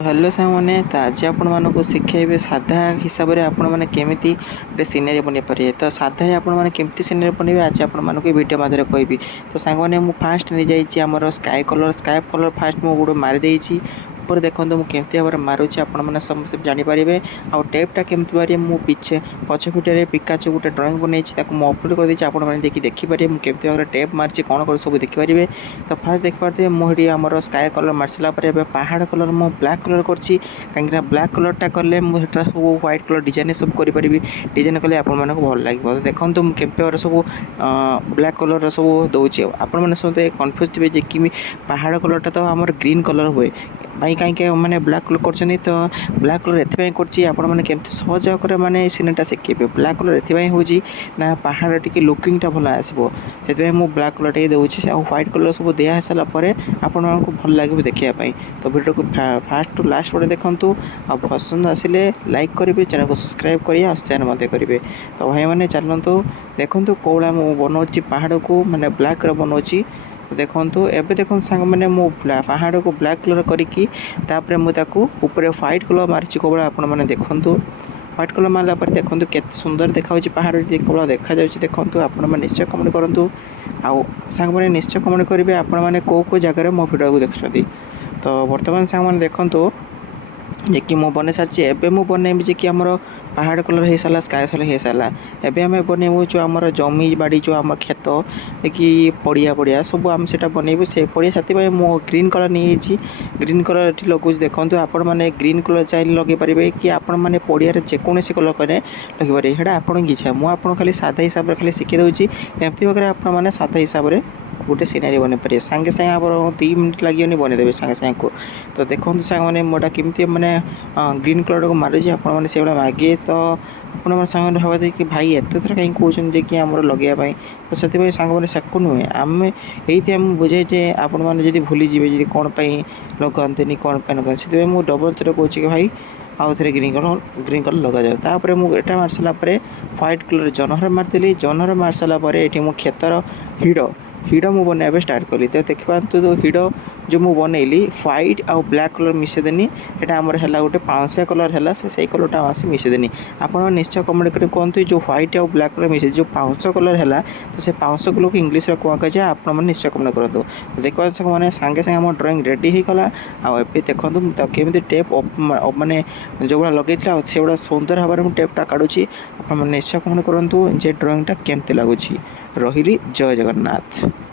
Hello सामने तो आज आपण मानक शिखेबे साधा हिसाब से आपण मैंने केमी गोटे सिनेरी बन पारे। तो साधा आपण मैंने केमती सिनेरी बनइबे आज आपण मानक वीडियो माध्यम कहबी। तो सांग मैंने मु फास्ट नहीं जाइए आमर स्काई कलर फास्ट मु गोटे मारी देइछि। ऊपर देखो मुझे भाव में मारुच्छे आपने समस्त जानीपारे। आउ टेपटा केमती मारे मु पिछे पछ फिटे पिकाचु गोटे ड्रॉइंग बनई अपलोड कर देती आपने देखिपारे मुझे केमती भाव टेप मार्ची कौन कर सब देखिपारे। तो फास्ट देखिपारे मुझे आमर स्काई कलर मार्साला पहाड़ कलर मु ब्लैक कलर करछि कहीं ब्लैक कलरटा कले मुझे सब व्हाइट कलर डिजाइन सब करें डिजाइन कले आप भल लगे। देखो मुझे भाव सब ब्लैक कलर सब दूसरी आपण मैंने समझते कन्फ्यूज थे कि पहाड़ कलरटा तो आम ग्रीन कलर हुए भाई कहीं मैंने ब्लैक कलर कर। तो ब्लैक कलर एपाई कर सहज आकर मैंने सीनेटा शिखेबे। ब्लैक कलर एपाई हूँ ना पहाड़ टी लुकिंगटा भल आसो से मुझे ब्लैक कलर टे दूसरी व्हाइट कलर सब दिया सारापर आपण भल लगे देखापी। तो वीडियो को फास्ट टू लास्ट पड़े देखूँ आ पसंद आसिले लाइक करेंगे चैनल को सब्सक्राइब करेंगे शेयर मत करेंगे। तो भाई मैंने चलतु देखूँ कौड़ा मुझे बनाऊँगी पहाड़ को मैंने ब्लैक बनाऊँगी। देखूँ एवं देखो सांग मैंने मो पहाड़ को ब्लैक कलर करपर मुझे ऊपर व्हाइट कलर मारी कौड़ा आपण मैंने देखूँ व्हाइट कलर मारला देखूँ केते सुंदर देखा पहाड़ कौड़ा देखा देखूँ आपण निश्चय कमेंट करूँ। आउ सांग मैंने निश्चय कमेंट करेंगे आपण मैंने कौ जगार मो भिडियो को देखुं। तो बर्तमान सांग मैंने देखूँ जे कि मु बन सारी एवं मुझे बनइबी जे कि आमर पहाड़ कलर हो सारा स्काय कलर हो सारा एवं आम बनइबू जो आम जमी बाड़ी जो आम खेत कि पड़िया पड़िया सब आम से बनइबू से पड़िया से मु ग्रीन कलर नहीं ग्रीन कलर ये लगुच देखूँ आपण मैंने ग्रीन कलर चाहिए लगे पारे कि आपण मैंने पड़िया जेकोसी कलर करें लगे पारे यहाँ आपण की इच्छा मुझे खाली साधा हिसाब से खाली शिखे दूसरी एमती भाव में आपने साधा हिसाब से गोटे सिनेरी बन पारे सांगे सांगे आप 2 मिनट लगे बनईदेवे सांगे सांगे को। तो देखो सांग मैंने मोटा केमती मैंने ग्रीन कलर को मारे आपने से मागे। तो आप सांग भावते कि भाई एत थर कहीं कहते कि आम लगे। तो से सांग मैंने साकू नुहे आम ये बुझे आपण मैंने भूलीजे जी कौन लगाते कौन लगा से मुझे डबल थर कहूँ कि भाई आउ थे ग्रीन कलर लगा जाए। तापर मुझे मार सारा व्हाइट कलर जनहर मारदेली जनहर मार सारापर ये मुझे खेतर हिड़ मु बनवा स्टार्ट कली। तो देखा तो हिड़ जो मु बनइली व्हाइट आउ ब्लैक कलर मिसेदेनी यहाँ आमर है गोटे पाउंसिया कलर है से कलरटा आस मिसेदेनी आप निश्चय कमेंट कर कहतु जो व्हाइट आउ ब्लैक कलर मिसे जो पाउंस कलर है तो से पाउंस कलर को इंग्लीश कौन कहे आप निश्चय कमेंट करूँ। देखा मैंने सांगे सांगे आम ड्रॉइंग रेडी होगा आउ देखूँ केमी टेप मानने जो गुड़ा लगे से गुड़ा सुंदर भाव में टेपटा काढ़ुची आप निश्चय कमेंट करूँ जे ड्रॉइंगटा केमती लगुच। रही जय जगन्नाथ।